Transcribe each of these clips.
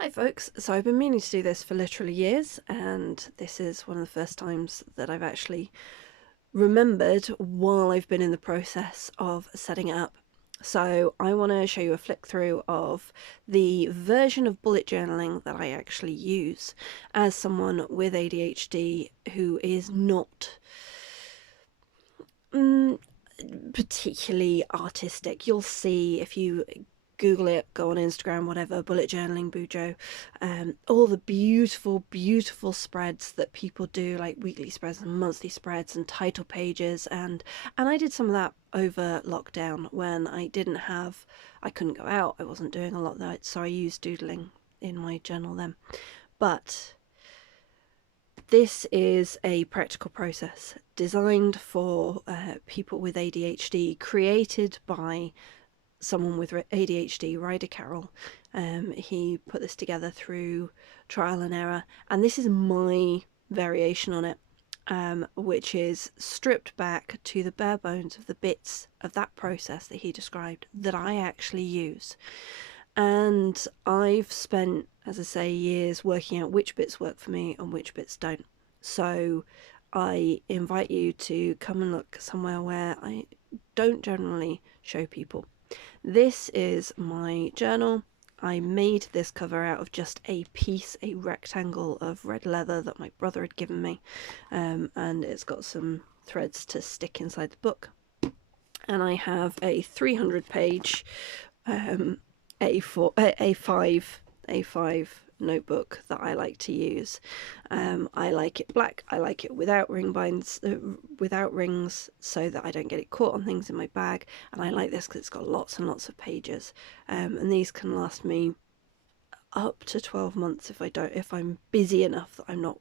Hi folks, so I've been meaning to do this for literally years, and this is one of the first times that I've actually remembered while I've been in the process of setting it up. So I want to show you a flick through of the version of bullet journaling that I actually use as someone with ADHD who is not particularly artistic. You'll see if you Google it, go on Instagram, whatever, bullet journaling, Bujo, all the beautiful spreads that people do, like weekly spreads and monthly spreads and title pages, and I did some of that over lockdown when I couldn't go out, I wasn't doing a lot of that, so I used doodling in my journal then. But this is a practical process designed for people with ADHD, created by someone with ADHD, Ryder Carroll. He put this together through trial and error, and this is my variation on it, which is stripped back to the bare bones of the bits of that process that he described that I actually use. And I've spent, as I say, years working out which bits work for me and which bits don't. So I invite you to come and look somewhere where I don't generally show people. This is my journal. I made this cover out of just a rectangle of red leather that my brother had given me, and it's got some threads to stick inside the book. And I have a 300 page A5 notebook that I like to use. I like it black. I like it without without rings, so that I don't get it caught on things in my bag. And I like this because it's got lots and lots of pages, and these can last me up to 12 months if I'm busy enough that I'm not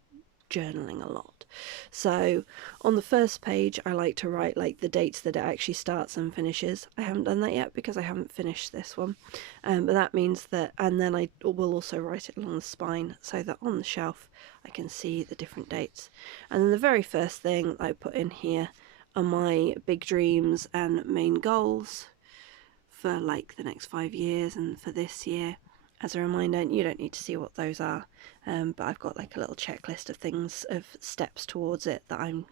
journaling a lot. So on the first page I like to write like the dates that it actually starts and finishes. I haven't done that yet because I haven't finished this one, but that means that, and then I will also write it along the spine so that on the shelf I can see the different dates. And then the very first thing I put in here are my big dreams and main goals for like the next 5 years and for this year. As a reminder, you don't need to see what those are, but I've got like a little checklist of things, of steps towards it that I'm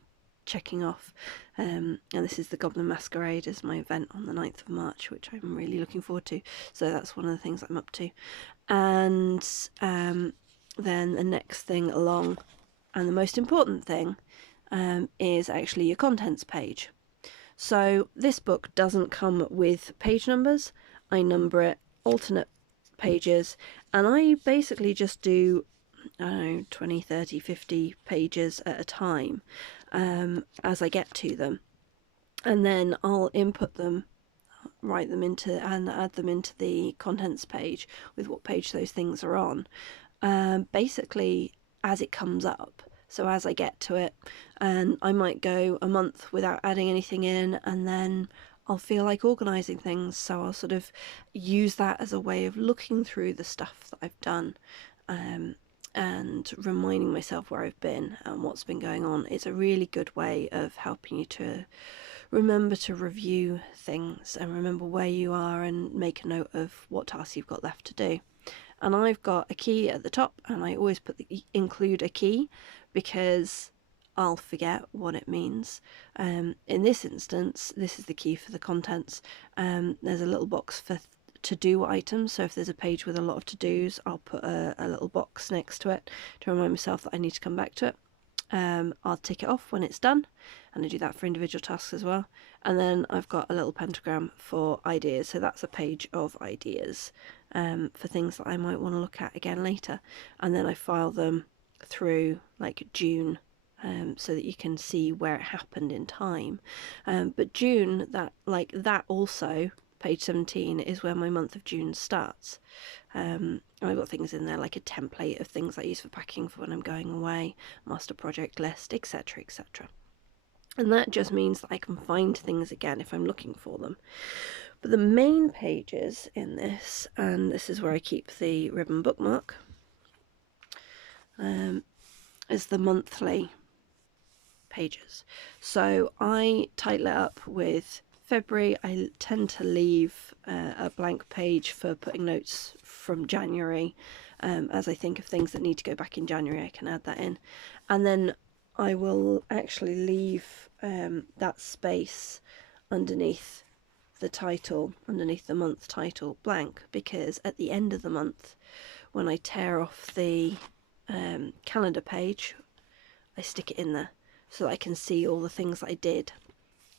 checking off. And this is the Goblin Masquerade as my event on the 9th of March, which I'm really looking forward to. So that's one of the things I'm up to. And then the next thing along, and the most important thing, is actually your contents page. So this book doesn't come with page numbers. I number it alternate pages, and I basically just do, I don't know, 20, 30, 50 pages at a time, as I get to them, and then I'll input them, write them into and add them into the contents page with what page those things are on, basically as it comes up. So as I get to it, and I might go a month without adding anything in, and then I'll feel like organising things, so I'll sort of use that as a way of looking through the stuff that I've done, and reminding myself where I've been and what's been going on. It's a really good way of helping you to remember to review things and remember where you are and make a note of what tasks you've got left to do. And I've got a key at the top, and I always include a key because I'll forget what it means. In this instance, this is the key for the contents. There's a little box for to-do items, so if there's a page with a lot of to-dos, I'll put a little box next to it to remind myself that I need to come back to it. I'll tick it off when it's done, and I do that for individual tasks as well. And then I've got a little pentagram for ideas, so that's a page of ideas, for things that I might want to look at again later. And then I file them through like June, so that you can see where it happened in time. But June, that also, page 17 is where my month of June starts. I've got things in there like a template of things I use for packing for when I'm going away, master project list, etc, etc. And that just means that I can find things again if I'm looking for them. But the main pages in this, and this is where I keep the ribbon bookmark, is the monthly pages. So I title it up with February, I tend to leave a blank page for putting notes from January. As I think of things that need to go back in January, I can add that in. And then I will actually leave that space underneath the title, underneath the month title, blank, because at the end of the month, when I tear off the calendar page, I stick it in there so that I can see all the things that I did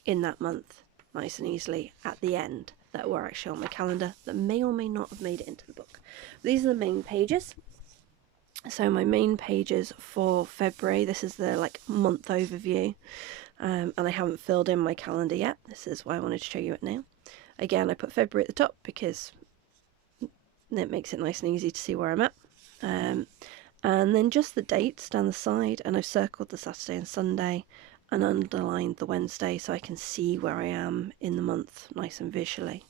in that month nice and easily at the end that were actually on my calendar that may or may not have made it into the book. These are the main pages. So my main pages for February, this is the like month overview, and I haven't filled in my calendar yet. This is why I wanted to show you it now. Again, I put February at the top because it makes it nice and easy to see where I'm at. And then just the dates down the side, and I've circled the Saturday and Sunday and underlined the Wednesday so I can see where I am in the month nice and visually.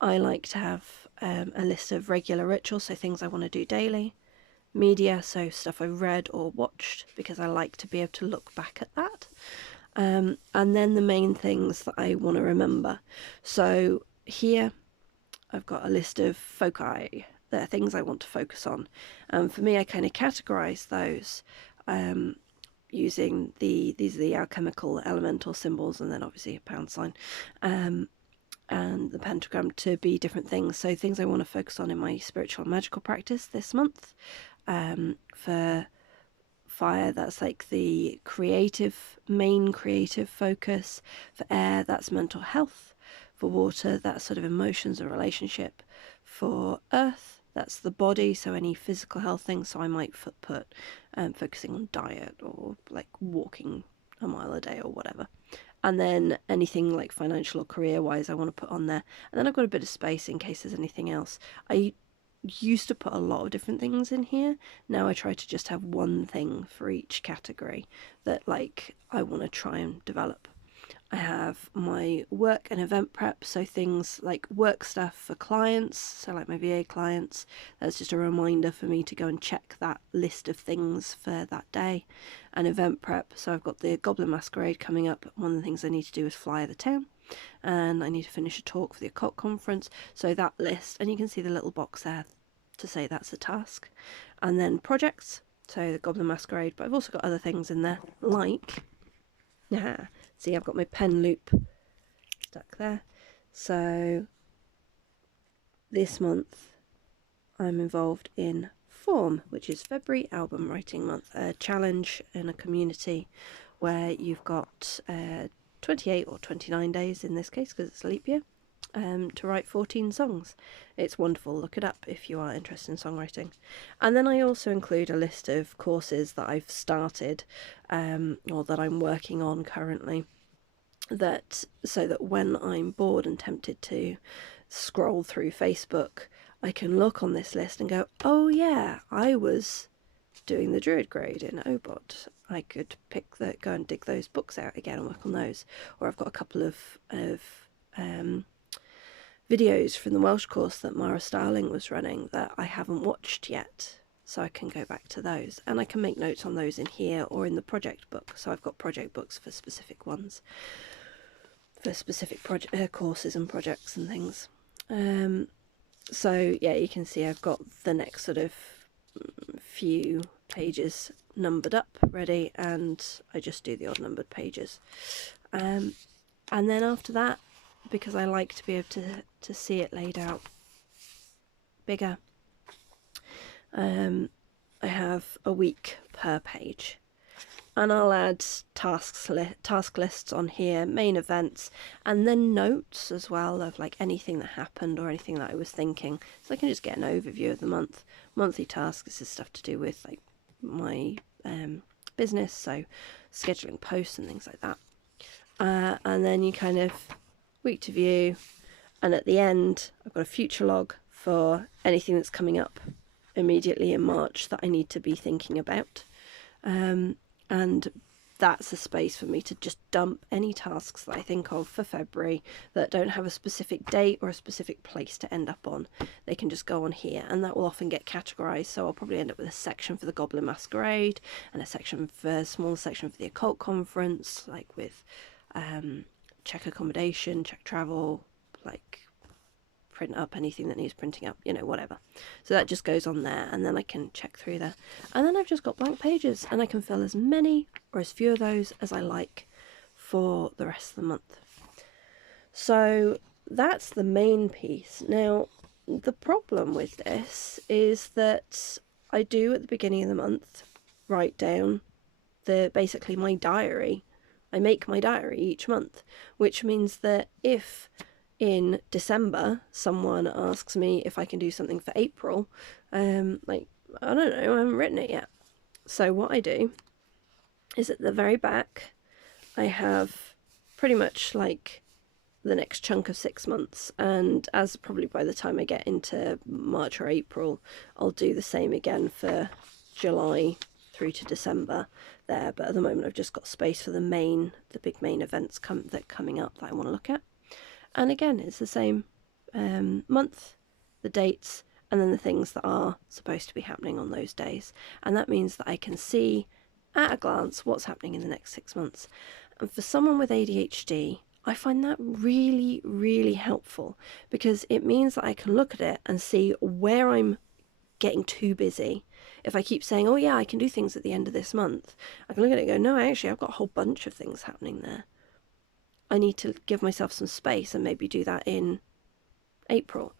I like to have a list of regular rituals, so things I want to do daily. Media, so stuff I've read or watched, because I like to be able to look back at that. And then the main things that I want to remember. So here I've got a list of foci. They're things I want to focus on. For me, I kind of categorize those using these are the alchemical elemental symbols, and then obviously a pound sign and the pentagram to be different things. So things I want to focus on in my spiritual and magical practice this month. For fire, that's like the main creative focus. For air, that's mental health. For water, that's sort of emotions and relationship. For earth, that's the body, so any physical health things. So I might put focusing on diet or like walking a mile a day or whatever. And then anything like financial or career wise I want to put on there. And then I've got a bit of space in case there's anything else. I used to put a lot of different things in here. Now I try to just have one thing for each category that like I want to try and develop. I have my work and event prep, so things like work stuff for clients, so like my VA clients. That's just a reminder for me to go and check that list of things for that day. And event prep, so I've got the Goblin Masquerade coming up. One of the things I need to do is fly the town, and I need to finish a talk for the occult conference. So that list, and you can see the little box there to say that's a task. And then projects, so the Goblin Masquerade, but I've also got other things in there like see, I've got my pen loop stuck there. So this month I'm involved in Form, which is February album writing month, a challenge in a community where you've got 28 or 29 days in this case because it's a leap year, to write 14 songs. It's wonderful. Look it up if you are interested in songwriting. And then I also include a list of courses that I've started or that I'm working on currently, so that when I'm bored and tempted to scroll through Facebook, I can look on this list and go, oh yeah, I was doing the Druid grade in OBOT. I could go and dig those books out again and work on those. Or I've got a couple of videos from the Welsh course that Mara Starling was running that I haven't watched yet, so I can go back to those, and I can make notes on those in here or in the project book. So I've got project books for specific ones, for specific courses and projects and things. So yeah, you can see I've got the next sort of few pages numbered up ready, and I just do the odd numbered pages. And then after that, because I like to be able to see it laid out bigger, I have a week per page, and I'll add task lists on here, main events, and then notes as well of like anything that happened or anything that I was thinking, so I can just get an overview of the month. Monthly tasks, this is stuff to do with like my business, so scheduling posts and things like that. And then you kind of week to view, and at the end I've got a future log for anything that's coming up immediately in March that I need to be thinking about, and that's a space for me to just dump any tasks that I think of for February that don't have a specific date or a specific place to end up on. They can just go on here, and that will often get categorized, so I'll probably end up with a section for the Goblin Masquerade and a smaller section for the occult conference, like with check accommodation, check travel, like print up anything that needs printing up, you know, whatever. So that just goes on there, and then I can check through there. And then I've just got blank pages, and I can fill as many or as few of those as I like for the rest of the month. So that's the main piece. Now, the problem with this is that I do at the beginning of the month write down basically my diary. I make my diary each month, which means that if in December someone asks me if I can do something for April, like, I don't know, I haven't written it yet. So what I do is at the very back I have pretty much like the next chunk of 6 months, and as probably by the time I get into March or April, I'll do the same again for July through to December there. But at the moment I've just got space for the big main events coming up that I want to look at. And again, it's the same month, the dates, and then the things that are supposed to be happening on those days. And that means that I can see at a glance what's happening in the next 6 months. And for someone with ADHD, I find that really, really helpful, because it means that I can look at it and see where I'm getting too busy. If I keep saying, oh yeah, I can do things at the end of this month, I can look at it and go, no, actually I've got a whole bunch of things happening there. I need to give myself some space and maybe do that in April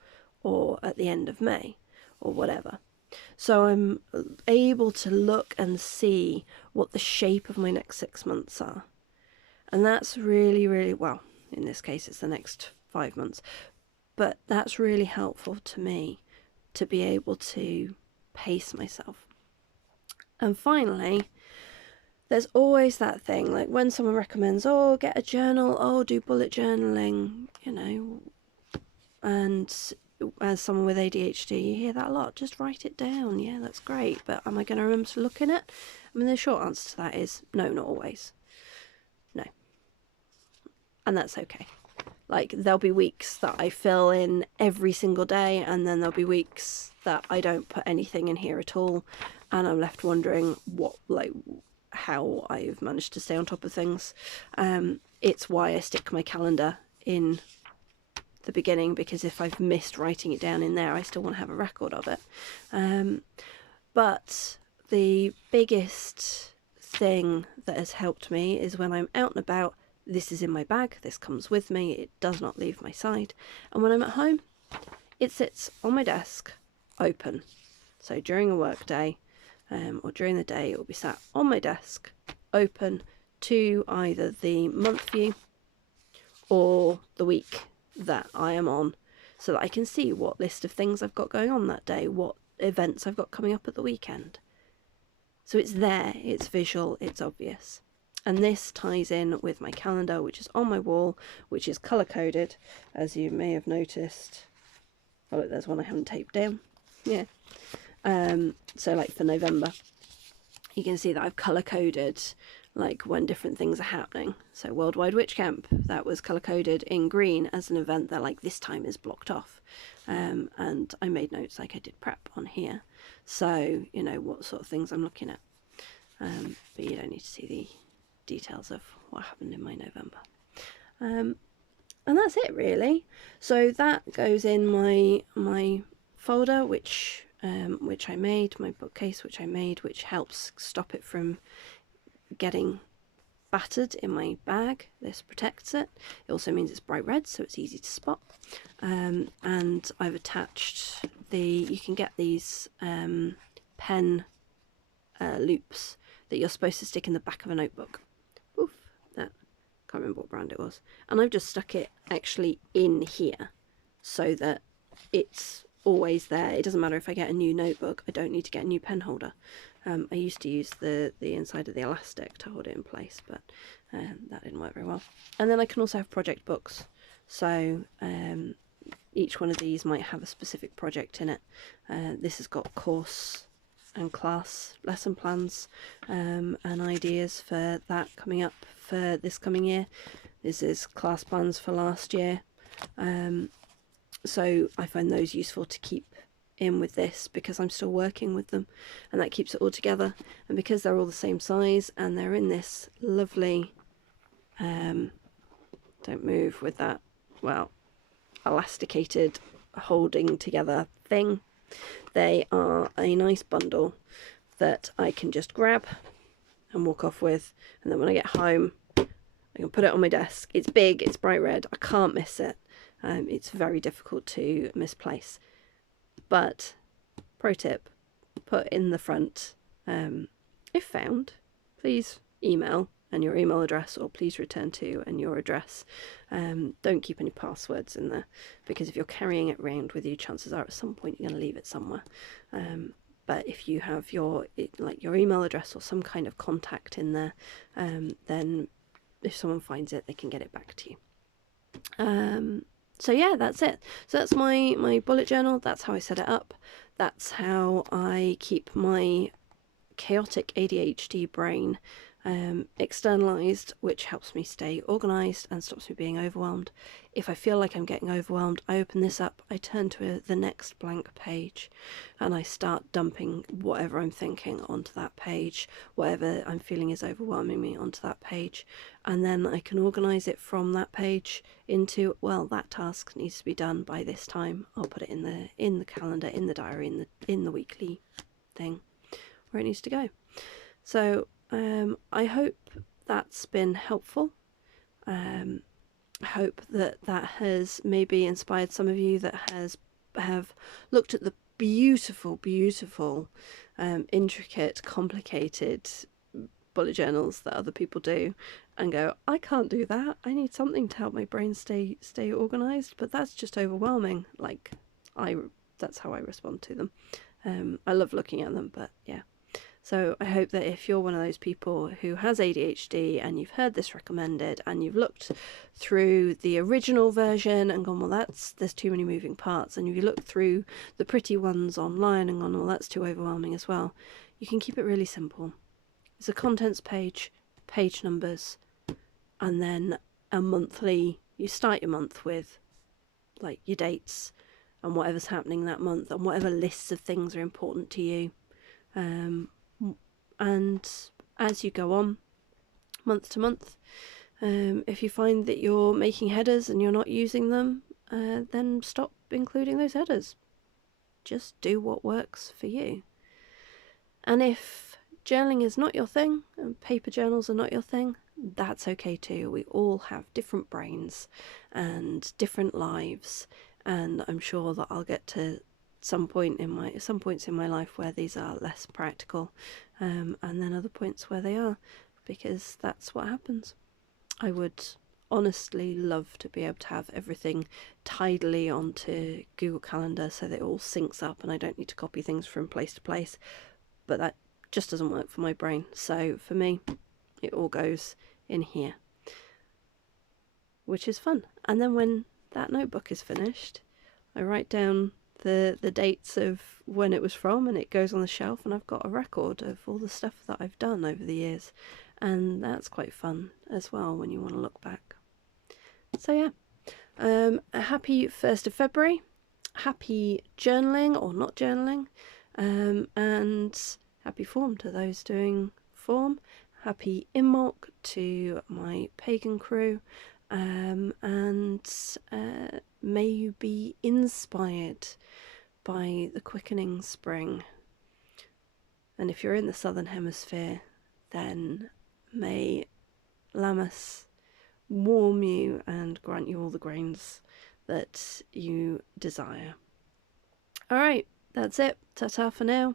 or at the end of May or whatever. So I'm able to look and see what the shape of my next 6 months are. And that's really, really, well, in this case it's the next 5 months, but that's really helpful to me to be able to pace myself. And finally, there's always that thing, like when someone recommends, oh, get a journal, oh, do bullet journaling, you know, and as someone with ADHD, you hear that a lot. Just write it down. Yeah, that's great. But am I going to remember to look in it? I mean, the short answer to that is no, not always. No. And that's okay. Like, there'll be weeks that I fill in every single day, and then there'll be weeks that I don't put anything in here at all, and I'm left wondering how I've managed to stay on top of things. It's why I stick my calendar in the beginning, because if I've missed writing it down in there, I still want to have a record of it. But the biggest thing that has helped me is when I'm out and about, this is in my bag, this comes with me, it does not leave my side. And when I'm at home, it sits on my desk, open. So during a work day, or during the day, it will be sat on my desk, open to either the month view or the week that I am on, so that I can see what list of things I've got going on that day, what events I've got coming up at the weekend. So it's there, it's visual, it's obvious. And this ties in with my calendar, which is on my wall, which is colour-coded, as you may have noticed. Oh, look, there's one I haven't taped down. Yeah. So like for November, you can see that I've colour-coded like when different things are happening. So Worldwide Witch Camp, that was colour-coded in green as an event that like this time is blocked off. And I made notes like I did prep on here. So, you know, what sort of things I'm looking at. But you don't need to see the details of what happened in my November. And that's it really. So that goes in my folder, which I made, my bookcase which I made, which helps stop it from getting battered in my bag. This protects it. It also means it's bright red, so it's easy to spot. And I've attached you can get these pen loops that you're supposed to stick in the back of a notebook. Oof, that, can't remember what brand it was. And I've just stuck it actually in here so that it's always there. It doesn't matter if I get a new notebook, I don't need to get a new pen holder. I used to use the inside of the elastic to hold it in place, but that didn't work very well. And then I can also have project books. So each one of these might have a specific project in it. This has got course and class lesson plans and ideas for that coming up for this coming year. This is class plans for last year. So I find those useful to keep in with this because I'm still working with them, and that keeps it all together. And because they're all the same size and they're in this lovely don't move with that, well, elasticated holding together thing. They are a nice bundle that I can just grab and walk off with, and then when I get home I can put it on my desk. It's big, it's bright red, I can't miss it. It's very difficult to misplace. But pro tip, put in the front, if found, please email and your email address, or please return to and your address. Don't keep any passwords in there, because if you're carrying it around with you, chances are at some point you're going to leave it somewhere. But if you have your email address or some kind of contact in there, then if someone finds it, they can get it back to you. So yeah, that's it. So that's my bullet journal. That's how I set it up. That's how I keep my chaotic ADHD brain externalized, which helps me stay organized and stops me being overwhelmed. If I feel like I'm getting overwhelmed, I open this up, I turn to the next blank page, and I start dumping whatever I'm thinking onto that page, whatever I'm feeling is overwhelming me onto that page, and then I can organize it from that page into, well, that task needs to be done by this time. I'll put it in the calendar, in the diary, in the weekly thing where it needs to go. So I hope that's been helpful. I hope that has maybe inspired some of you that have looked at the beautiful, intricate, complicated bullet journals that other people do and go, I can't do that. I need something to help my brain stay organized, but that's just overwhelming. That's how I respond to them. I love looking at them, but yeah. So I hope that if you're one of those people who has ADHD and you've heard this recommended and you've looked through the original version and gone, well, there's too many moving parts, and if you look through the pretty ones online and gone, well, that's too overwhelming as well, you can keep it really simple. It's a contents page, page numbers, and then you start your month with like your dates and whatever's happening that month and whatever lists of things are important to you. And as you go on, month to month, if you find that you're making headers and you're not using them, then stop including those headers. Just do what works for you. And if journaling is not your thing, and paper journals are not your thing, that's okay too. We all have different brains and different lives, and I'm sure that I'll get to some points in my life where these are less practical, and then other points where they are, because that's what happens. I would honestly love to be able to have everything tidily onto Google Calendar so that it all syncs up and I don't need to copy things from place to place, but that just doesn't work for my brain. So for me, it all goes in here, which is fun. And then when that notebook is finished, I write down the dates of when it was from, and it goes on the shelf, and I've got a record of all the stuff that I've done over the years, and that's quite fun as well when you want to look back. So yeah, a happy 1st of February, happy journaling or not journaling, and happy form to those doing form, happy Imbolc to my pagan crew, and may you be inspired by the quickening spring. And if you're in the southern hemisphere, then may Lammas warm you and grant you all the grains that you desire. Alright, that's it. Ta-ta for now.